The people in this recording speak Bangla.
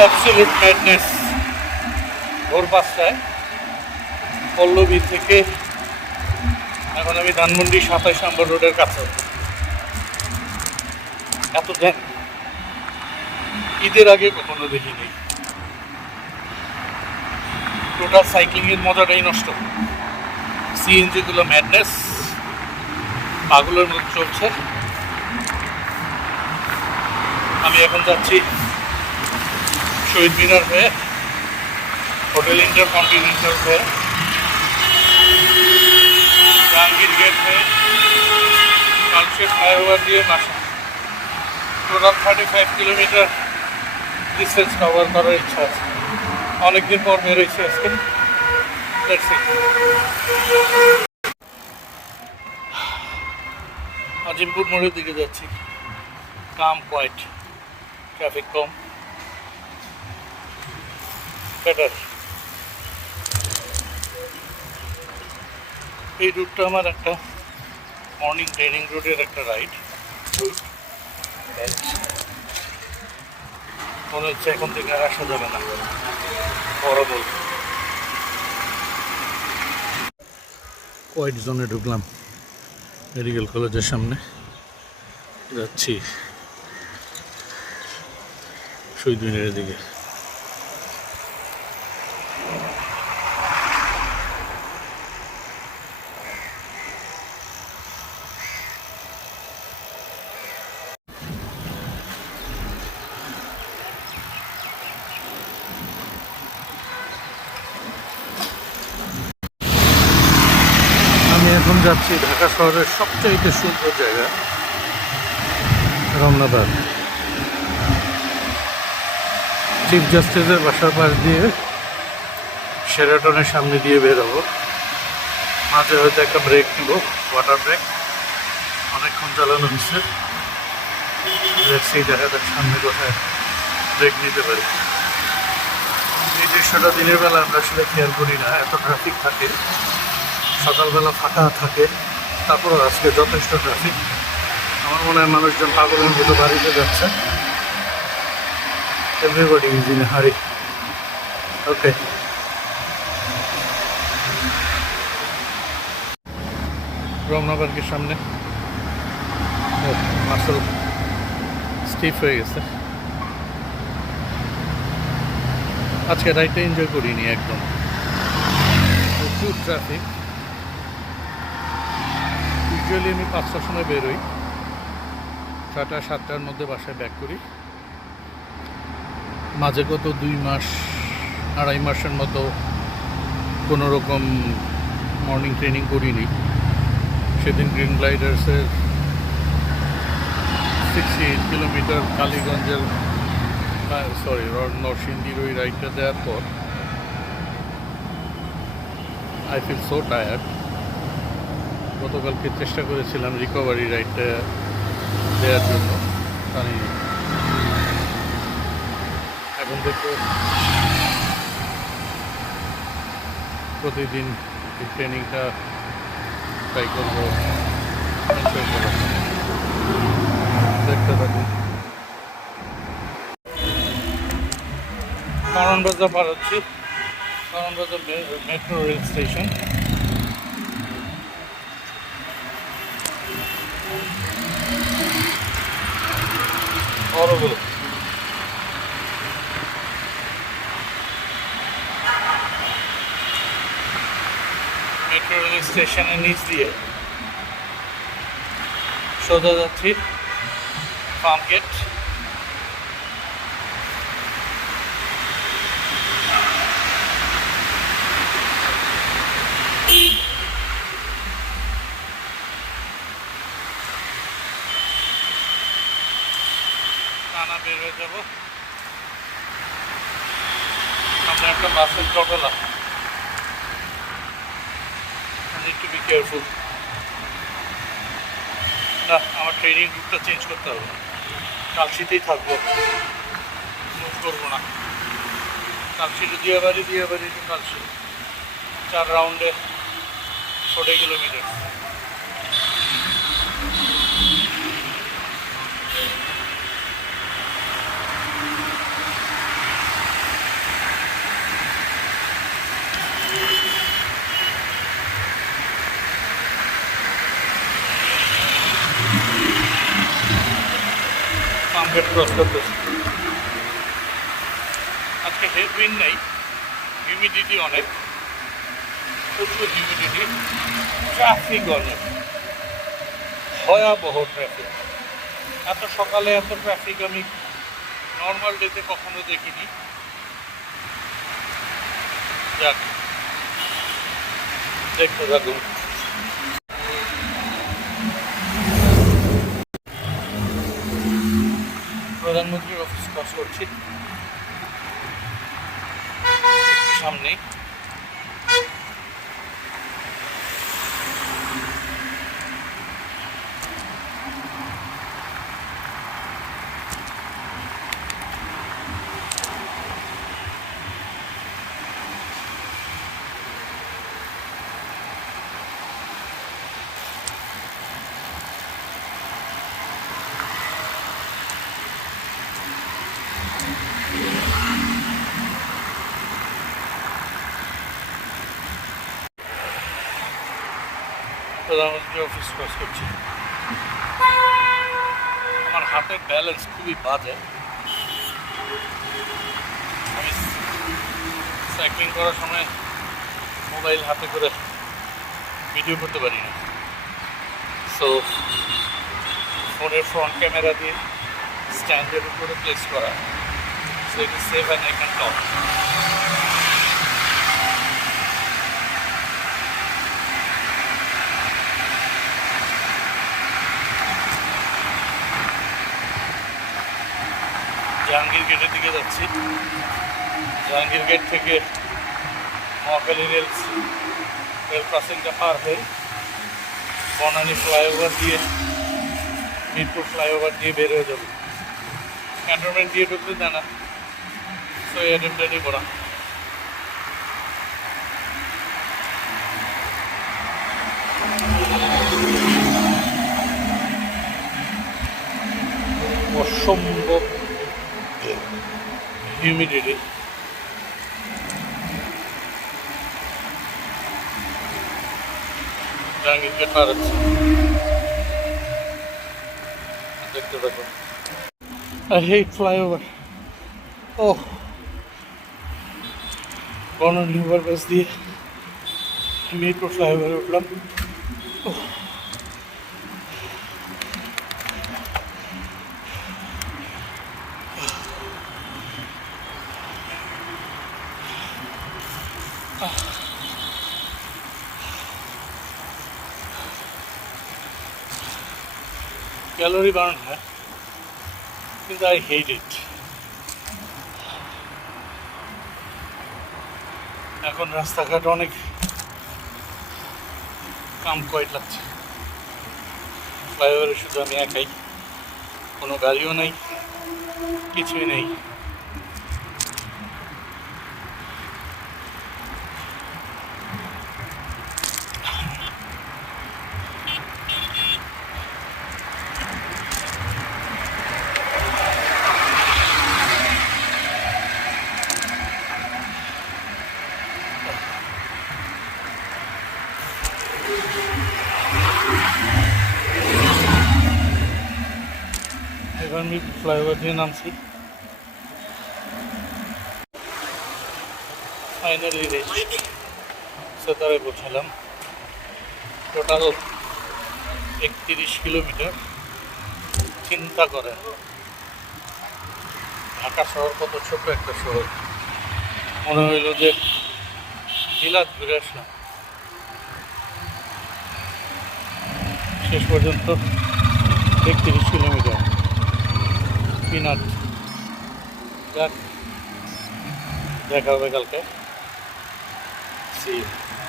Absolute madness. ভোর 5টায় পল্লবী থেকে এখন আমি ধানমন্ডি 27 নম্বর রোডের কাছে। এত জ্যাম ঈদের আগে কখনো দেখিনি। টোটাল সাইক্লিংয়ের মজাটাই নষ্ট। সিএনজিগুলো ম্যাডনেস, পাগলের মতো চলছে। আমি এখন যাচ্ছি শহীদ মিনার হয়ে, হোটেল ইন্টারকন্টিনেন্টাল হয়ে, জাহাঙ্গীর গেট হয়ে, কালশে ফ্লাইওভার দিয়ে বাসা। টোটাল 35 কিলোমিটার ডিস্টেন্স কভার করার ইচ্ছা আছে। অনেকদিন পর বেরোইছি আজকে। আজিমপুর মোড়ের দিকে যাচ্ছি। কাম কোয়াইট, ট্রাফিক কম, বেটার। এই রুটটা আমার একটা মর্নিং ট্রেনিং রুটের একটা রাইড। মনে হচ্ছে এখন থেকে আর আসা যাবে না, বড় বল। কোয়াইট জোনে ঢুকলাম, মেডিকেল কলেজের সামনে যাচ্ছি শহীদ মিনারের দিকে। আমি এখন যাচ্ছি ঢাকা শহরের সবচাইতে সুন্দর জায়গা রমনাবাদ। চিফ জাস্টিসের বাসার পাশ দিয়ে শেরাটনের সামনে দিয়ে বেরোবো। মাঝে হয়তো একটা ব্রেক নেব, ওয়াটার ব্রেক। অনেকক্ষণ চালানো হচ্ছে, দেখছি দেখা যাক সামনে কোথায় ব্রেক নিতে পারি। এই দৃশ্যটা দিনের বেলা আমরা আসলে খেয়াল করি না, এত ট্রাফিক থাকে। সকালবেলা ফাঁকা থাকে, তারপরও আজকে যথেষ্ট ট্রাফিক। আমার মনে হয় মানুষজন পাগলের মতো বাড়িতে যাচ্ছে। এভরিবডি ইজ ইন এ হারি। ওকে, রমনা পার্কের সামনে মাসল স্টিফ হয়ে গেছে। আজকে রাইডটা এনজয় করিনি একদম, প্রচুর ট্রাফিক। ইউজুয়ালি আমি 5টার সময় বেরোই, 6টা 7টার মধ্যে বাসায় ব্যাক করি। মাঝে কত 2 মাস 2.5 মাসের মতো কোনো রকম মর্নিং ট্রেনিং করিনি। সেদিন গ্রিন গ্লাইডার্সের 68 কিলোমিটার কালীগঞ্জের নরসিংদীর ওই রাইডটা দেওয়ার পর আই ফিল সো টায়ার্ড। গতকালকে চেষ্টা করেছিলাম রিকভারি রাইডটা দেওয়ার জন্য, জানি এখন থেকে প্রতিদিন এই ট্রেনিংটা ট্রাই করবো, দেখতে থাকুন। কারণবাজার পার হচ্ছি, Karwan Bazar metro rail station. Horrible. Metro rail স্টেশনের নিচ দিয়ে সোজা যাচ্ছি ফার্ম গেট। টানা বের হয়ে যাব, আমরা একটা বাসের জটলা। একটু বি কেয়ারফুল। না, আমার ট্রেনিং রুটটা চেঞ্জ করতে হবে, কালশিতেই থাকবো, মুভ করবো না। কালশি টু দিয়াবাড়ি, দিয়াবাড়ি টু কালশি, 4 রাউন্ডে 40 কিলোমিটার। ক্রস করতেছি। আজকে হেডউইন্ড নেই, হিউমিডিটি অনেক, প্রচুর হিউমিডিটি, ট্রাফিক অনেক, ভয়াবহ ট্রাফিক। এত সকালে এত ট্রাফিক আমি নর্মাল ডেতে কখনো দেখিনি। যাক, দেখতে থাকুন। প্রধানমন্ত্রীর অফিস ক্রস করছি, সামনে প্রধানমন্ত্রী অফিস ক্রস করছি। আমার হাতের ব্যালেন্স খুবই বাজে, আমি সাইক্লিং করার সময় মোবাইল হাতে করে ভিডিও করতে পারি না। সো ফোনের ফ্রন্ট ক্যামেরা দিয়ে স্ট্যান্ডের উপরে প্লেস করা, so it is safe and I can talk. Jahangir গেটের দিকে যাচ্ছি। জাহাঙ্গীর গেট থেকে মহাখালী রেল ক্রসিংটা পার হয়ে বনানী ফ্লাইওভার দিয়ে, মিরপুর ফ্লাইওভার দিয়ে বের হয়ে যাবে। ক্যান্টনমেন্ট দিয়ে ঢুকতে দেয় না, সো এডেমটারি করা। অসম্ভব হিউমিডিটি। জাহাঙ্গীরকে পার হচ্ছে, দেখতে থাকুন। I hate flyover. Oh, Banani overpass দিয়ে মিরপুর ফ্লাইওভারে উঠলাম। ক্যালোরি বার্ন হয়, কিন্তু আই হেট ইট। এখন রাস্তাঘাট অনেক কাম কয়েট লাগছে। ফ্লাইওভারে শুধু আমি একাই, কোনো গাড়িও নেই, কিছুই নেই। এবার আমি ফ্লাইওভার দিয়ে নামছি। ফাইনালি সেতারে পৌঁছালাম। Total 31 kilometre. চিন্তা করেন, ঢাকা শহর কত ছোট একটা শহর, মনে হইল যে বিলাত ঘুরে আসলাম। শেষ পর্যন্ত 31 কিলোমিটার পিনাট। যাক, দেখা হবে কালকে। See you.